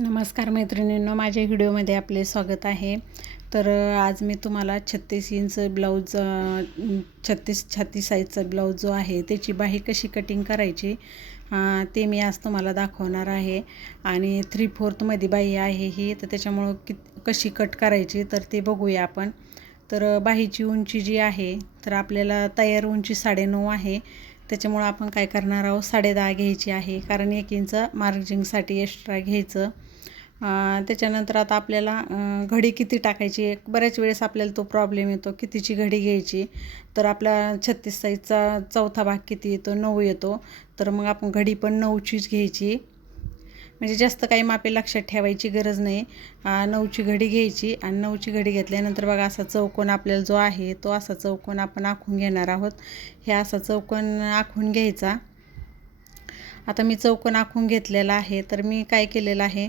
नमस्कार मैत्रिणींनो माझ्या व्हिडिओमध्ये आपले स्वागत आहे. तर आज मी तुम्हाला छत्तीस इंच ब्लाऊज छत्तीस छत्तीस साईजचा ब्लाऊज जो आहे त्याची बाही कशी कटिंग करायची ते मी आज तुम्हाला दाखवणार आहे. आणि थ्री फोर्थमध्ये बाही आहे ही तर त्याच्यामुळं कि कशी कट करायची तर ते बघूया आपण. तर बाहीची उंची जी आहे तर आपल्याला तयार उंची साडेनऊ आहे. त्याच्यामुळं आपण काय करणार आहोत साडेदहा घ्यायची आहे. कारण एक इंच मार्जिंगसाठी एक्स्ट्रा घ्यायचं. त्याच्यानंतर आता आपल्याला घडी किती टाकायची? एक बऱ्याच वेळेस आपल्याला तो प्रॉब्लेम येतो कितीची घडी घ्यायची? तर आपला छत्तीस साईजचा चौथा भाग किती येतो? नऊ येतो. तर मग आपण घडी पण नऊचीच घ्यायची. म्हणजे जास्त काही मापे लक्षात ठेवायची गरज नाही. नऊची घडी घ्यायची आणि नऊची घडी घेतल्यानंतर बघा असा चौकोन आपल्याला जो आहे तो असा चौकोन आपण आखून घेणार आहोत. हे असा चौकोन आखून घ्यायचा. आता मी चौकोन आखून घेतलेला आहे तर मी काय केलेलं आहे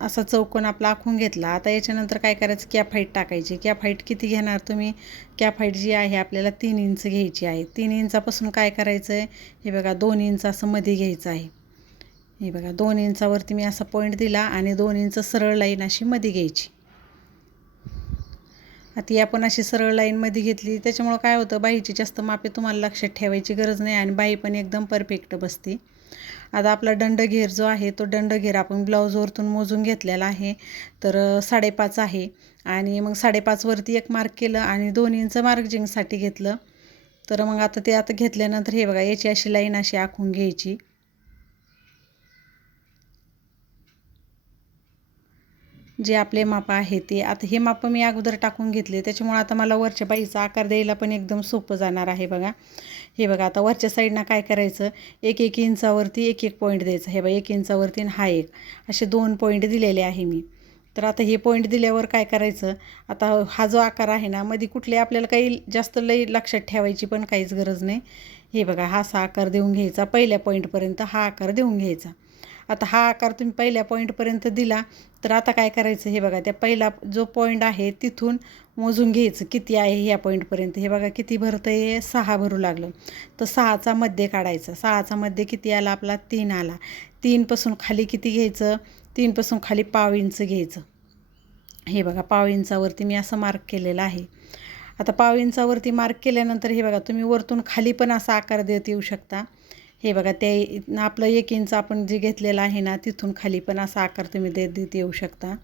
असा चौकोन आपला आखून घेतला. आता याच्यानंतर काय करायचं? कॅप हाईट टाकायची. कॅप हाईट किती घेणार तुम्ही? कॅप हाईट जी आहे आपल्याला तीन इंच घ्यायची आहे. तीन इंचापासून काय करायचं आहे हे बघा दोन इंच असं मध्ये घ्यायचं आहे. हे बघा दोन इंचावरती मी असा पॉईंट दिला आणि दोन इंच सरळ लाईन अशी मध्ये घ्यायची. आता आपण अशी सरळ लाईनमध्ये घेतली त्याच्यामुळं काय होतं? बाईची जास्त मापे तुम्हाला लक्षात ठेवायची गरज नाही आणि बाई पण एकदम परफेक्ट बसते. आता आपला दंडघेर जो आहे तो दंडघेर आपण ब्लाऊजवरतून मोजून घेतलेला आहे. तर साडेपाच आहे. आणि मग साडेपाचवरती एक मार्क केलं आणि दोन इंच मार्जिंगसाठी घेतलं. तर मग आता ते आता घेतल्यानंतर हे बघा याची अशी लाईन अशी आखून घ्यायची. जे आपले माप आहे ते. आता हे माप मी अगोदर टाकून घेतले. त्याच्यामुळे आता मला वरच्या बाईचा आकार द्यायला पण एकदम सोपं जाणार आहे बघा. हे बघा आता वरच्या साईडनं काय करायचं? एक एक इंचावरती एक एक पॉईंट द्यायचा. हे बघा एक इंचावरती आणि हा एक. असे दोन पॉईंट दिलेले आहे मी. तर आता हे पॉईंट दिल्यावर काय करायचं? आता हा जो आकार आहे ना मध्ये कुठले आपल्याला काही जास्त लई लक्षात ठेवायची पण काहीच गरज नाही. हे बघा हा असा आकार देऊन घ्यायचा. पहिल्या पॉईंटपर्यंत हा आकार देऊन घ्यायचा. आता हा आकार तुम्ही पहिल्या पॉईंटपर्यंत दिला तर आता काय करायचं हे बघा त्या पहिला जो पॉईंट आहे तिथून मोजून घ्यायचं किती आहे ह्या पॉईंटपर्यंत हे बघा किती भरतं आहे सहा भरू लागलं. तर सहाचा मध्य काढायचा. सहाचा मध्य किती आला? आपला तीन आला. तीनपासून खाली किती घ्यायचं? तीनपासून खाली पाव इंच घ्यायचं. हे बघा पाव इंचावरती मी असं मार्क केलेलं आहे. आता पाव इंचावरती मार्क केल्यानंतर हे बघा तुम्ही वरतून खाली पण असा आकार देत येऊ शकता. हे बघा ते आपलं एक इंच आपण जे घेतलेलं आहे ना तिथून खाली पण असा आकार तुम्ही दे देत येऊ शकता.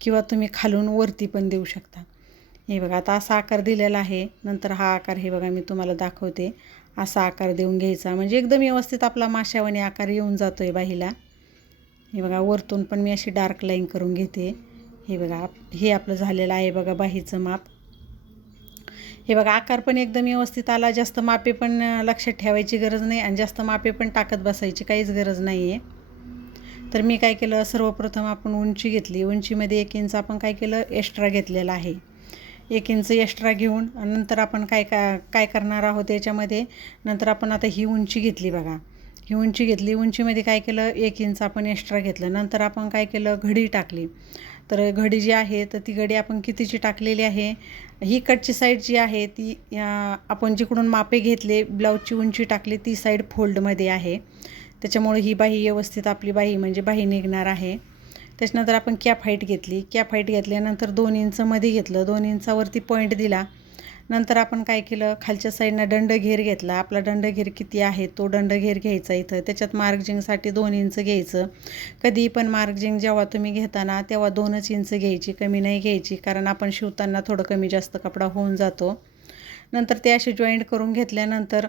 किंवा तुम्ही खालून वरती पण देऊ शकता. हे बघा आता असा आकार दिलेला आहे. नंतर हा आकार हे बघा मी तुम्हाला दाखवते. असा आकार देऊन घ्यायचा. म्हणजे एकदम व्यवस्थित आपला माशावाने आकार येऊन जातो आहे बाहीला. हे बघा वरतून पण मी अशी डार्क लाईन करून घेते. हे बघा आप- हे आपलं झालेलं आहे बघा बाहीचं माप. हे बघा आकार पण एकदम व्यवस्थित आला. जास्त मापे पण लक्षात ठेवायची गरज नाही आणि जास्त मापे पण टाकत बसायची काहीच गरज नाही आहे तर मी काय केलं सर्वप्रथम आपण उंची घेतली. उंचीमध्ये एक इंच आपण काय केलं एक्स्ट्रा घेतलेला आहे. एक इंच एक्स्ट्रा घेऊन नंतर आपण काय का काय करणार आहोत याच्यामध्ये? नंतर आपण आता ही उंची घेतली बघा. ही उंची घेतली. उंचीमध्ये काय केलं एक इंच आपण एक्स्ट्रा घेतलं. नंतर आपण काय केलं घडी टाकली. तर घडी जी आहे तर ती घडी आपण कितीची टाकलेली आहे? ही कटची साईड जी आहे ती आपण जिकडून मापे घेतले ब्लाऊजची उंची टाकली ती साईड फोल्डमध्ये आहे. त्याच्यामुळे ही बाही व्यवस्थित आपली बाही म्हणजे बाही निघणार आहे. त्याच्यानंतर आपण कॅप हाईट घेतली. कॅप हाईट घेतल्यानंतर दोन इंचमध्ये घेतलं. दोन इंचावरती पॉईंट दिला. नंतर आपण काय केलं? खालच्या साईडनं दंडघेर घेतला. आपला दंडघेर किती आहे? तो दंडघेर घ्यायचा इथं. त्याच्यात मार्जिंगसाठी दोन इंच घ्यायचं. कधी पण मार्जिंग जेव्हा तुम्ही घेताना तेव्हा दोनच इंच घ्यायची. कमी नाही घ्यायची. कारण आपण शिवताना थोडं कमी जास्त कपडा होऊन जातो. नंतर ते असे जॉईंट करून घेतल्यानंतर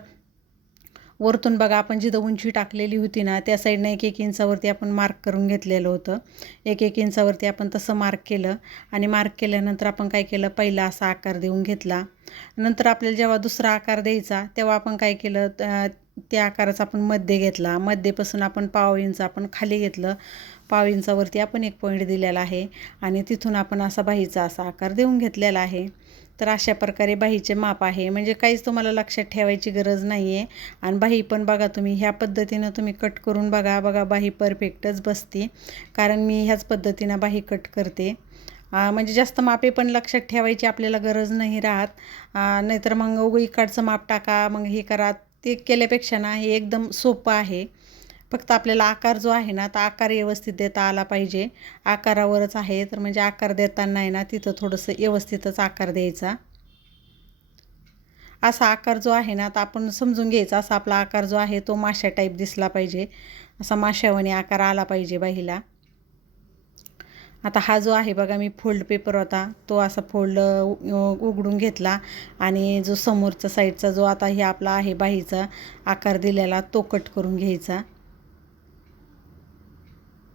वरतून बघा आपण जिथं उंची टाकलेली होती ना त्या साईडनं एक एक इंचावरती आपण मार्क करून घेतलेलं होतं. एक एक इंचावरती आपण तसं मार्क केलं आणि मार्क केल्यानंतर आपण काय केलं पहिला असा आकार देऊन घेतला. नंतर आपल्याला जेव्हा दुसरा आकार द्यायचा तेव्हा आपण काय केलं त्या आकाराचा आपण मध्ये घेतला. मध्येपासून आपण पाव इंच आपण खाली घेतलं. पाव इंचावरती आपण एक पॉईंट दिलेला आहे आणि तिथून आपण असा बाहीचा असा आकार देऊन घेतलेला आहे. तर अशा प्रकारे बाहीचे माप आहे. म्हणजे काहीच तुम्हाला लक्षात ठेवायची गरज नाही आहे आणि बाही पण बघा तुम्ही ह्या पद्धतीनं तुम्ही कट करून बघा बघा बाही परफेक्टच बसते. कारण मी ह्याच पद्धतीनं बाही कट करते. म्हणजे जास्त मापे पण लक्षात ठेवायची आपल्याला गरज नाही राहत. नाहीतर मग उगं इकडचं माप टाका मग हे करा. ते केल्यापेक्षा ना हे एकदम सोपं आहे. फक्त आपल्याला आकार जो आहे ना तर आकार व्यवस्थित देता आला पाहिजे. आकारावरच आहे तर म्हणजे आकार देताना आहे ना तिथं थोडंसं व्यवस्थितच आकार द्यायचा. असा आकार जो आहे ना तर आपण समजून घ्यायचा असा आपला आकार जो आहे तो माशा टाईप दिसला पाहिजे. असा माशावानी आकार आला पाहिजे बाईला. आता हा जो आहे बघा मी फोल्ड पेपर होता तो असा फोल्ड उघडून घेतला. आणि जो समोरचा साईडचा जो आता हे आपला आहे बाहीचा आकार दिलेला तो कट करून घ्यायचा.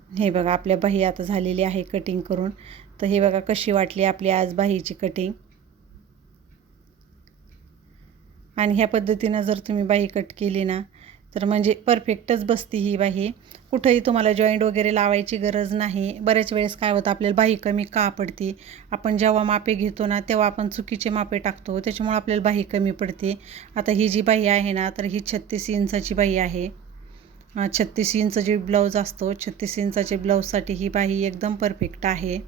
हे बघा आपल्या बाही आता झालेली आहे कटिंग करून. तर हे बघा कशी वाटली आपली आज बाहीची कटिंग आणि ह्या पद्धतीनं जर तुम्ही बाही कट केली ना तर म्हणजे परफेक्टच बसती ही बाही कुठंही तुम्हाला जॉईंट वगैरे लावायची गरज नाही. बऱ्याच वेळेस काय होतं आपल्याला बाही कमी का पडते? आपण जेव्हा मापे घेतो ना तेव्हा आपण चुकीचे मापे टाकतो. त्याच्यामुळे आपल्याला बाही कमी पडते. आता ही जी बाही आहे ना तर ही छत्तीस इंचाची बाही आहे. छत्तीस इंच जे ब्लाऊज असतो छत्तीस इंचाचे ब्लाऊजसाठी ही बाही एकदम परफेक्ट आहे.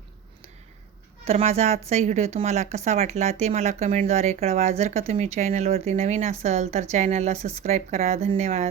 तर माझा आजचा व्हिडिओ तुम्हाला कसा वाटला ते मला कमेंटद्वारे कळवा. जर का तुम्ही चॅनलवरती नवीन असाल तर चॅनलला सबस्क्राईब करा. धन्यवाद.